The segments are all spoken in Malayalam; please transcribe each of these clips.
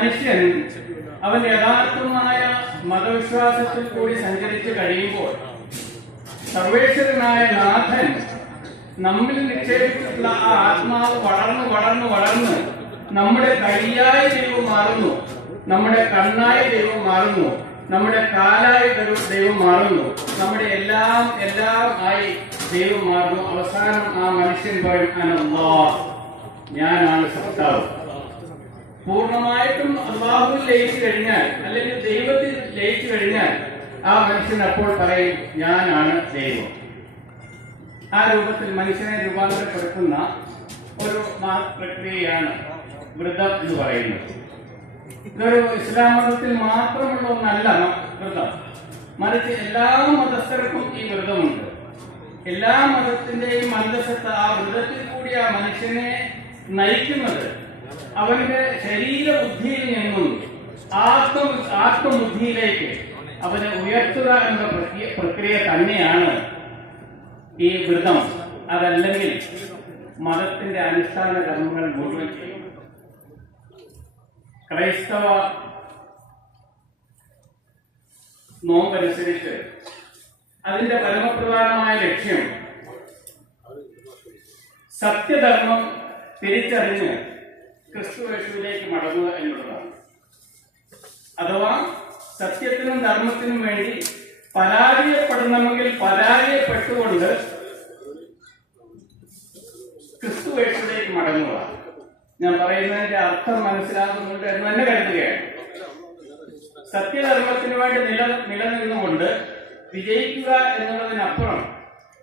മനുഷ്യൻ അവൻ യഥാർത്ഥമായ മതവിശ്വാസത്തിൽ കൂടി സഞ്ചരിച്ചു കഴിയുമ്പോൾ സർവേശ്വരനായ നാഥൻ നമ്മിൽ നിക്ഷേപിച്ചിട്ടുള്ള ആ ആത്മാവ് വളർന്ന് വളർന്ന് വളർന്ന് നമ്മുടെ കൈയായ ദൈവം മാറുന്നു, നമ്മുടെ കണ്ണായ ദൈവം മാറുന്നു, നമ്മുടെ കാലായ ദൈവം മാറുന്നു, നമ്മുടെ എല്ലാം ആയി ദൈവം മാറുന്നു. അവസാനം ആ മനുഷ്യൻ പറയും അനല്ലാഹ്, ഞാനാണ് സത്താവ്. പൂർണ്ണമായിട്ടും അല്ലാഹുവിൽ ലയിച്ചു കഴിഞ്ഞാൽ അല്ലെങ്കിൽ ദൈവത്തിൽ ലയിച്ചു കഴിഞ്ഞാൽ ആ മനുഷ്യൻ അപ്പോൾ പറയും ഞാനാണ് ദൈവം. ആ രൂപത്തിൽ മനുഷ്യനെ രൂപാന്തരപ്പെടുത്തുന്ന ഒരു പ്രക്രിയയാണ് വ്രതം എന്ന് പറയുന്നത്. ഇതൊരു ഇസ്ലാം മതത്തിൽ മാത്രമുള്ള ഒന്നല്ല വ്രതം, മറിച്ച് എല്ലാ മതസ്ഥർക്കും ഈ വ്രതമുണ്ട്. എല്ലാ മതത്തിന്റെയും അന്തസ്സത്ത് ആ വ്രതത്തിൽ കൂടി ആ മനുഷ്യനെ നയിക്കുന്നത് അവന്റെ ശരീരബുദ്ധിയിൽ നിന്നും ആത്മബുദ്ധിയിലേക്ക് അവനെ ഉയർത്തുക എന്ന പ്രക്രിയ തന്നെയാണ് ഈ വ്രതം. അതല്ലെങ്കിൽ മതത്തിന്റെ അനുഷ്ഠാന കർമ്മങ്ങൾ മുഴുവൻ ചെയ്യും. ക്രൈസ്തവ നോമ്പനുസരിച്ച് അതിന്റെ പരമപ്രധാനമായ ലക്ഷ്യം സത്യധർമ്മം തിരിച്ചറിഞ്ഞ് ക്രിസ്തുവേശുവിലേക്ക് മടങ്ങുക എന്നുള്ളതാണ്. അഥവാ സത്യത്തിനും ധർമ്മത്തിനും വേണ്ടി പരാജയപ്പെടണമെങ്കിൽ പരാജയപ്പെട്ടുകൊണ്ട് ക്രിസ്തുവേശുവിലേക്ക് മടങ്ങുക. ഞാൻ പറയുന്നതിന്റെ അർത്ഥം മനസ്സിലാകുന്നുണ്ട് എന്ന് തന്നെ കരുതുകയാണ്. സത്യധർമ്മത്തിനു വേണ്ടി നിലനിന്നുകൊണ്ട് വിജയിക്കുക എന്നുള്ളതിനപ്പുറം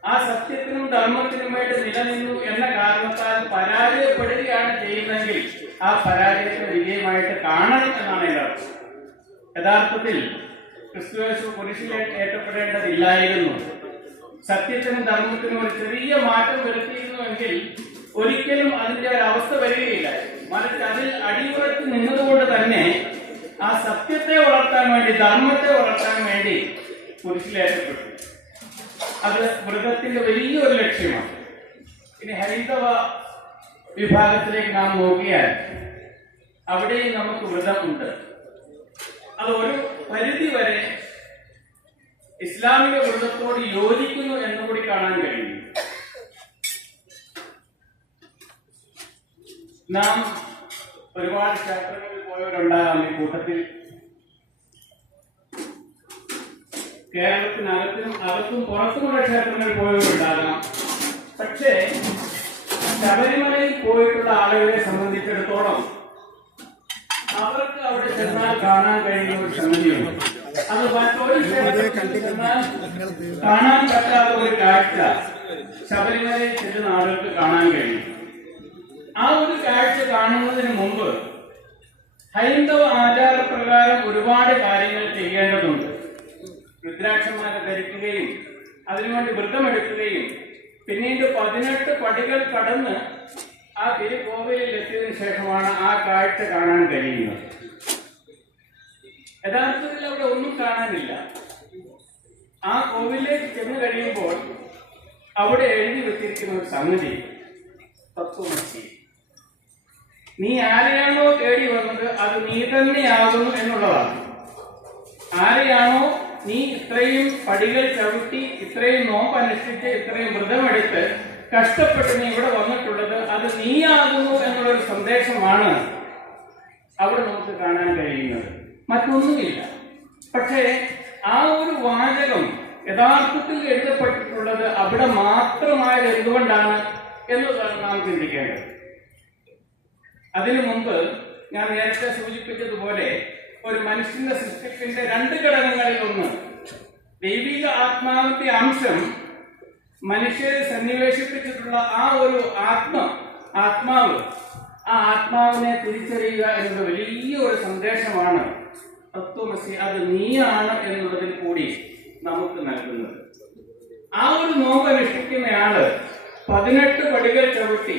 ആ സത്യത്തിനും ധർമ്മത്തിനും വേണ്ടി നിലനിന്നു എന്ന കാരണത്താൽ പരാജയപ്പെടുകയാണ് ചെയ്യുന്നതെങ്കിൽ ആ പരാജയത്തിന് വിജയമായിട്ട് കാണണം എന്നാണ് എന്റെ അർത്ഥം. യഥാർത്ഥത്തിൽ ക്രിസ്തുയേശു കുരിശിൽ ഏറ്റപ്പെടേണ്ടതില്ലായിരുന്നു. സത്യത്തിനും ധർമ്മത്തിനും ഒരു ചെറിയ മാറ്റം വരുത്തിയിരുന്നുവെങ്കിൽ ഒരിക്കലും അതിന്റെ ഒരു അവസ്ഥ വരികയില്ല. മറിച്ച് അതിൽ അടിയുറച്ച് നിന്നതുകൊണ്ട് തന്നെ ആ സത്യത്തെ വളർത്താൻ വേണ്ടി, ധർമ്മത്തെ വളർത്താൻ വേണ്ടി കുരിശിലേറ്റപ്പെട്ടു. അത് വ്രതത്തിന്റെ വലിയൊരു ലക്ഷ്യമാണ്. ഇനി ഹൈന്ദവ വിഭാഗത്തിലേക്ക് നാം നോക്കിയാൽ അവിടെയും നമുക്ക് വ്രതം ഉണ്ട്. അത് ഒരു പരിധി വരെ ഇസ്ലാമിക വ്രതത്തോട് യോജിക്കുന്നു എന്നുകൂടി കാണാൻ കഴിയും. നാം ഒരുപാട് ക്ഷേത്രങ്ങളിൽ പോയവരുണ്ടാകാം. ഈ കൂട്ടത്തിൽ കേരളത്തിനകത്തും പുറത്തുമുള്ള ക്ഷേത്രങ്ങളിൽ പോയവരുണ്ടാകാം. പക്ഷേ ശബരിമലയിൽ പോയിട്ടുള്ള ആളുകളെ സംബന്ധിച്ചിടത്തോളം അവർക്ക് അവിടെ ചെന്നാൽ കാണാൻ കഴിയുന്ന ഒരു സംഗതിയുണ്ട്. അത് മറ്റൊരു ക്ഷേത്രത്തിൽ ചെന്നാൽ കാണാൻ പറ്റാത്ത ഒരു കാഴ്ച ശബരിമലയിൽ ചെല്ലുന്ന ആളുകൾക്ക് കാണാൻ കഴിയും. ആ ഒരു കാഴ്ച കാണുന്നതിന് മുമ്പ് ഹൈന്ദവ ആചാരപ്രകാരം ഒരുപാട് കാര്യങ്ങൾ ചെയ്യേണ്ടതുണ്ട്. രുദ്രാക്ഷന്മാരെ ധരിക്കുകയും അതിനുവേണ്ടി വ്രതമെടുക്കുകയും പിന്നീട് 18 പടികൾ കടന്ന് ആ തിരുക്കോവിലിൽ എത്തിയതിനു ശേഷമാണ് ആ കാഴ്ച കാണാൻ കഴിയുന്നത്. യഥാർത്ഥത്തിൽ അവിടെ ഒന്നും കാണാനില്ല. ആ കോവിലേക്ക് ചെന്ന് കഴിയുമ്പോൾ അവിടെ എഴുതി വെച്ചിരിക്കുന്ന ഒരു സംഗതി തത്വമസി. നീ ആരെയാണോ തേടി വന്നത് അത് നീ തന്നെയാകുന്നു എന്നുള്ളതാണ്. ആരെയാണോ നീ ഇത്രയും പടികൾ ചവിട്ടി, ഇത്രയും നോമ്പനുഷ്ഠിച്ച്, ഇത്രയും വ്രതമെടുത്ത് കഷ്ടപ്പെട്ട് നീ ഇവിടെ വന്നിട്ടുള്ളത് അത് നീയാകുന്നു എന്നുള്ളൊരു സന്ദേശമാണ് അവിടെ നമുക്ക് കാണാൻ കഴിയുന്നത്. മറ്റൊന്നുമില്ല. പക്ഷേ ആ ഒരു വാചകം യഥാർത്ഥത്തിൽ എഴുതപ്പെട്ടിട്ടുള്ളത് അവിടെ മാത്രമായത് എന്തുകൊണ്ടാണ് എന്നതാണ് നാം ചിന്തിക്കേണ്ടത്. അതിനു മുമ്പ് ഞാൻ നേരത്തെ സൂചിപ്പിച്ചതുപോലെ ഒരു മനുഷ്യന്റെ സൃഷ്ടിപ്പിന്റെ 2 ഘടകങ്ങളിൽ ഒന്ന് ദൈവിക ആത്മാവിന്റെ അംശം മനുഷ്യരെ സന്നിവേശിപ്പിച്ചിട്ടുള്ള ആ ഒരു ആത്മാവ്, ആ ആത്മാവിനെ തിരിച്ചറിയുക എന്നത് വലിയൊരു സന്ദേശമാണ് തത്വമസി, അത് നീയാണ് എന്നുള്ളതിൽ കൂടി നമുക്ക് നൽകുന്നത്. ആ ഒരു നോമ്പ് അനുഷ്ഠിക്കുന്നയാള് 18 പടികൾ ചവിട്ടി,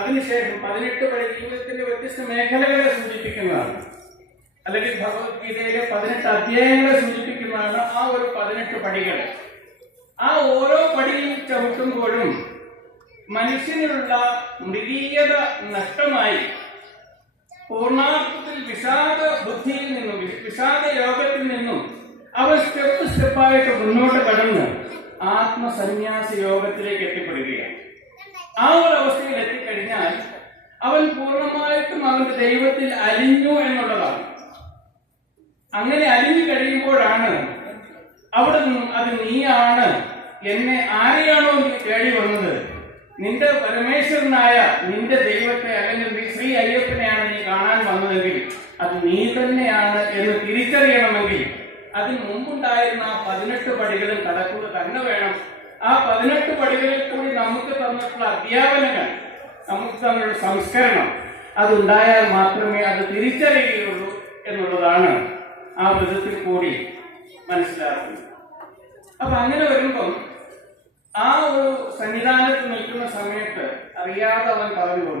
അതിനുശേഷം 18 പടി ജീവിതത്തിന്റെ വ്യത്യസ്ത മേഖലകളെ സൂചിപ്പിക്കുന്നതാണ്. അല്ലെങ്കിൽ ഭഗവത്ഗീതയിലെ 18 അധ്യായങ്ങളെ സൂചിപ്പിക്കുന്നതാണ് ആ ഒരു 18 പടികൾ. ആ ഓരോ പടിയും ചവിട്ടുമ്പോഴും മനുഷ്യനിലുള്ള മൃഗീയത നഷ്ടമായി പൂർണ്ണാർത്ഥത്തിൽ വിഷാദ ബുദ്ധിയിൽ നിന്നും വിഷാദ യോഗത്തിൽ നിന്നും അവൻ സ്റ്റെപ്പായിട്ട് മുന്നോട്ട് കടന്ന് ആത്മസന്യാസ യോഗത്തിലേക്ക് എത്തിപ്പെടുകയാണ്. ആ ഒരു അവസ്ഥയിൽ എത്തിക്കഴിഞ്ഞാൽ അവൻ പൂർണ്ണമായിട്ടും അവന്റെ ദൈവത്തിൽ അലിഞ്ഞു എന്നുള്ളതാണ്. അങ്ങനെ അലിഞ്ഞു കഴിയുമ്പോഴാണ് അവിടെ നിന്നും അത് നീയാണ്, എന്നെ ആരെയാണോ നീ തേടി വന്നത്, നിന്റെ പരമേശ്വരനായ നിന്റെ ദൈവത്തെ അല്ലെങ്കിൽ ശ്രീ അയ്യപ്പനെയാണ് നീ കാണാൻ വന്നതെങ്കിൽ അത് നീ തന്നെയാണ് എന്ന് തിരിച്ചറിയണമെങ്കിൽ അതിന് മുമ്പുണ്ടായിരുന്ന ആ 18 പടികളും കടക്കുക തന്നെ വേണം. ആ 18 പടികളിൽ കൂടി നമുക്ക് തന്നിട്ടുള്ള അധ്യാപനങ്ങൾ, നമുക്ക് തന്നിട്ടുള്ള സംസ്കരണം അതുണ്ടായാൽ മാത്രമേ അത് തിരിച്ചറിയുകയുള്ളൂ എന്നുള്ളതാണ് ആ വ്രതത്തിൽ കൂടി മനസ്സിലാക്കുന്നത്. അപ്പൊ അങ്ങനെ വരുമ്പം ആ ഒരു സന്നിധാനത്ത് നിൽക്കുന്ന സമയത്ത് അറിയാതെ അവൻ പറഞ്ഞു,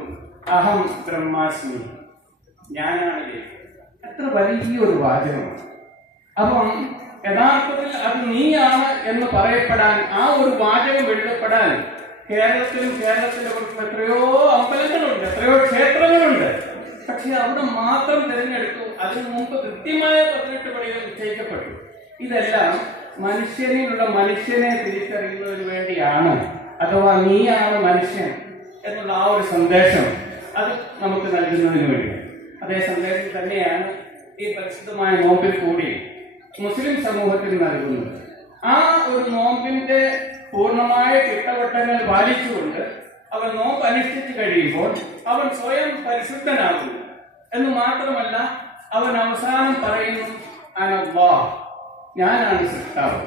അഹം ബ്രഹ്മാസ്മി, ഞാനാണ് ദൈവം. എത്ര വലിയൊരു വാചകമാണ്. അപ്പം യഥാർത്ഥത്തിൽ അത് നീയാണ് എന്ന് പറയപ്പെടാൻ, ആ ഒരു വാചകം എഴുതപ്പെടാൻ കേരളത്തിന്റെ പുറത്ത് എത്രയോ അമ്പലങ്ങളുണ്ട്, എത്രയോ ക്ഷേത്രങ്ങളുണ്ട്. പക്ഷെ അവിടെ മാത്രം തിരഞ്ഞെടുത്തു. അതിനു മുമ്പ് കൃത്യമായ 18 പടികൾ നിശ്ചയിക്കപ്പെട്ടു. ഇതെല്ലാം മനുഷ്യനിലുള്ള മനുഷ്യനെ തിരിച്ചറിയുന്നതിന് വേണ്ടിയാണ്. അഥവാ നീയാണ് മനുഷ്യൻ എന്നുള്ള ആ ഒരു സന്ദേശം അത് നമുക്ക് നൽകുന്നതിന് വേണ്ടി. അതേ സന്ദേശം തന്നെയാണ് ഈ പരിശുദ്ധമായ നോമ്പിൽ കൂടി മുസ്ലിം സമൂഹത്തിന് നൽകുന്നത്. ആ ഒരു നോമ്പിന്റെ പൂർണ്ണമായ ചിട്ടവട്ടങ്ങൾ പാലിച്ചുകൊണ്ട് അവൻ നോമ്പ് അനുഷ്ഠിച്ചു കഴിയുമ്പോൾ അവൻ സ്വയം പരിശുദ്ധനാകുന്നു എന്ന് മാത്രമല്ല, അവൻ അവസാനം പറയുന്നു, അനല്ലാഹ്, ഞാനാണ് സൃഷ്ടാവ്.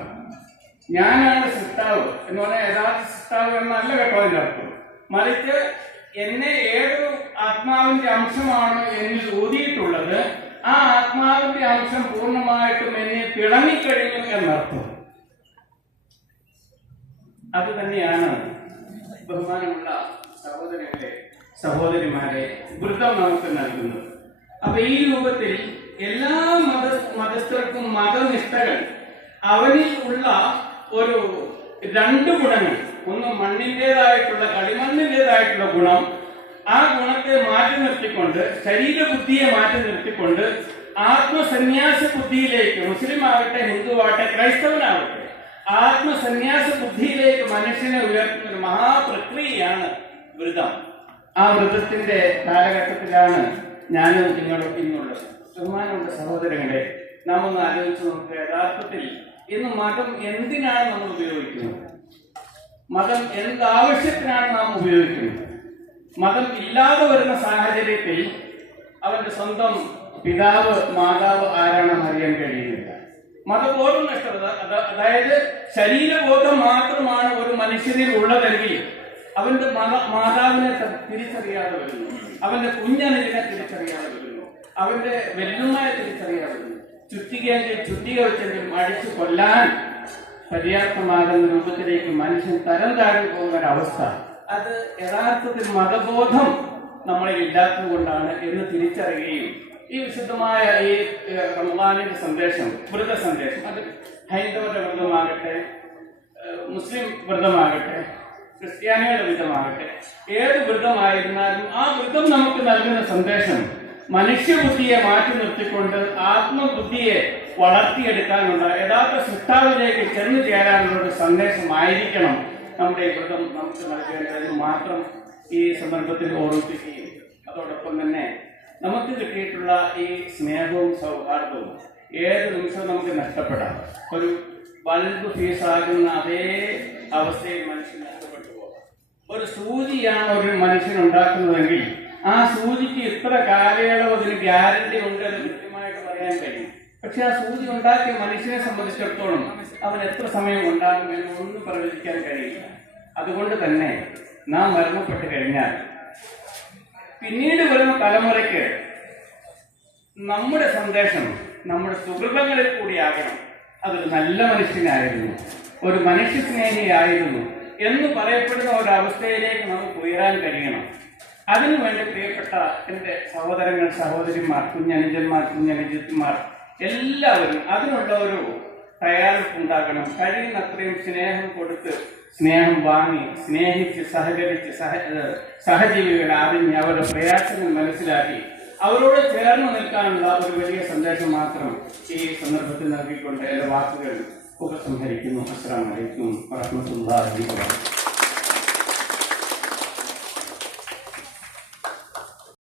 ഞാനാണ് സൃഷ്ടാവ് എന്ന് പറഞ്ഞാൽ യഥാർത്ഥ സൃഷ്ടാവ് എന്നല്ല കേട്ടോ അതിന്റെ അർത്ഥം. മറിച്ച് എന്നെ ഏതൊരു ആത്മാവിന്റെ അംശമാണ് എന്നിൽ ഊതിയിട്ടുള്ളത്, ആ ആത്മാവിന്റെ അംശം പൂർണ്ണമായിട്ടും എന്നെ തിളങ്ങിക്കഴിഞ്ഞു എന്നർത്ഥം. അത് തന്നെയാണ് ബഹുമാനമുള്ള സഹോദരങ്ങളെ, സഹോദരിമാരെ, വ്രതം നമുക്ക് നൽകുന്നത്. അപ്പൊ ഈ രൂപത്തിൽ എല്ലാ മതസ്ഥർക്കും മതനിഷ്ഠകൾ അവനിൽ ഉള്ള ഒരു 2 ഗുണങ്ങൾ, ഒന്ന് മണ്ണിൻ്റെതായിട്ടുള്ള കളിമണ്ണിൻ്റെതായിട്ടുള്ള ഗുണം, ആ ഗുണത്തെ മാറ്റി നിർത്തിക്കൊണ്ട് ശരീരബുദ്ധിയെ മാറ്റി നിർത്തിക്കൊണ്ട് ആത്മസന്യാസ ബുദ്ധിയിലേക്ക്, മുസ്ലിം ആകട്ടെ ഹിന്ദു ആകട്ടെ ക്രൈസ്തവനാകട്ടെ, ആത്മസന്യാസ ബുദ്ധിയിലേക്ക് മനുഷ്യനെ ഉയർത്തുന്ന ഒരു മഹാപ്രക്രിയയാണ് വ്രതം. ആ വ്രതത്തിന്റെ കാലഘട്ടത്തിലാണ് ഞാനും നിങ്ങളും ഇന്നുള്ളത്. ബഹുമാനമുള്ള സഹോദരങ്ങളെ, നാം ഒന്ന് ആലോചിച്ച് നോക്കുക. യഥാർത്ഥത്തിൽ ഇന്ന് മതം എന്തിനാണ് നമ്മൾ ഉപയോഗിക്കുന്നത്? മതം എന്താവശ്യത്തിനാണ് നാം ഉപയോഗിക്കുന്നത്? മതം ഇല്ലാതെ വരുന്ന സാഹചര്യത്തിൽ അവന്റെ സ്വന്തം പിതാവ് മാതാവ് ആരാണെന്ന് അറിയാൻ കഴിയുന്നില്ല. മതബോധം നഷ്ടത, അതായത് ശരീരബോധം മാത്രമാണ് ഒരു മനുഷ്യനിൽ ഉള്ളതെങ്കിൽ അവന്റെ മാതാവിനെ തിരിച്ചറിയാതെ വരുന്നു, അവന്റെ കുഞ്ഞനിനെ തിരിച്ചറിയാതെ വരുന്നു, അവന്റെ വെല്ലുമ്മയെ തിരിച്ചറിയാതെ വരുന്നു. ചുറ്റിക വെച്ചെങ്കിലും അടിച്ചു കൊല്ലാൻ പര്യാപ്തമാകുന്ന രൂപത്തിലേക്ക് മനുഷ്യൻ തരം താഴ്ന്നു പോകുന്ന ഒരവസ്ഥ, അത് യഥാർത്ഥത്തിൽ മതബോധം നമ്മളിൽ ഇല്ലാത്തത് കൊണ്ടാണ് എന്ന് തിരിച്ചറിയുകയും ഈ വിശുദ്ധമായ ഈ റമദാനിന്റെ സന്ദേശം, വ്രത സന്ദേശം, അത് ഹൈന്ദവരുടെ വ്രതമാകട്ടെ, മുസ്ലിം വ്രതമാകട്ടെ, ക്രിസ്ത്യാനികളുടെ വ്രതമാകട്ടെ, ഏത് വ്രതമായിരുന്നാലും ആ വ്രതം നമുക്ക് നൽകുന്ന സന്ദേശം മനുഷ്യബുദ്ധിയെ മാറ്റി നിർത്തിക്കൊണ്ട് ആത്മബുദ്ധിയെ വളർത്തിയെടുക്കാനുള്ള, യഥാർത്ഥ സൃഷ്ടാവിലേക്ക് ചെന്നു ചേരാനുള്ള ഒരു സന്ദേശമായിരിക്കണം നമ്മുടെ വ്രതം നമുക്ക് നൽകേണ്ടതെന്ന് മാത്രം ഈ സന്ദർഭത്തിൽ ഓർമ്മിപ്പിക്കുകയും അതോടൊപ്പം തന്നെ നമുക്ക് കിട്ടിയിട്ടുള്ള ഈ സ്നേഹവും സൗഹാർദ്ദവും ഏത് നിമിഷവും നമുക്ക് നഷ്ടപ്പെടാം. ഒരു ബൾബ് ഫീസാകുന്ന അതേ അവസ്ഥയിൽ മനുഷ്യൻ നഷ്ടപ്പെട്ടു പോകാം. ഒരു സൂചിയാണ് ഒരു മനുഷ്യൻ ഉണ്ടാക്കുന്നതെങ്കിൽ ആ സൂചിക്ക് ഇത്ര കാലയളവ് അതിന് ഗ്യാരണ്ടി ഉണ്ട് എന്ന് കൃത്യമായിട്ട് പറയാൻ കഴിയും. പക്ഷെ ആ സൂചി ഉണ്ടാക്കിയ മനുഷ്യനെ സംബന്ധിച്ചിടത്തോളം അവൻ എത്ര സമയം ഉണ്ടാകും എന്ന് ഒന്നും പ്രവചിക്കാൻ കഴിയില്ല. അതുകൊണ്ട് തന്നെ നാം മരണപ്പെട്ട് കഴിഞ്ഞാൽ പിന്നീട് വരുന്ന തലമുറയ്ക്ക് നമ്മുടെ സന്ദേശം നമ്മുടെ സുഹൃതങ്ങളിൽ കൂടിയാകണം. അതൊരു നല്ല മനുഷ്യനായിരുന്നു, ഒരു മനുഷ്യസ്നേഹിയായിരുന്നു എന്ന് പറയപ്പെടുന്ന ഒരവസ്ഥയിലേക്ക് നമുക്ക് ഉയരാൻ കഴിയണം. അതിനുവേണ്ടി പ്രിയപ്പെട്ട എൻ്റെ സഹോദരങ്ങൾ, സഹോദരിമാർ, കുഞ്ഞനുജന്മാർ, കുഞ്ഞനുജത്തിമാർ എല്ലാവരും അതിനുള്ള ഒരു തയ്യാറെടുപ്പുണ്ടാകണം. കഴിയുന്നത്രയും സ്നേഹം കൊടുത്ത്, സ്നേഹം വാങ്ങി, സ്നേഹിച്ച്, സഹകരിച്ച്, സഹജീവികളെ അറിഞ്ഞ് അവരുടെ പ്രയാസങ്ങൾ മനസ്സിലാക്കി അവരോട് ചേർന്ന് നിൽക്കാനുള്ള ഒരു വലിയ സന്ദേശം മാത്രം ഈ സന്ദർഭത്തിൽ നൽകിക്കൊണ്ട് എന്റെ വാക്കുകൾ ഉപസംഹരിക്കുന്നു. അസ്സലാമു അലൈക്കും വറഹ്മത്തുള്ളാഹി വബറകാതുഹു.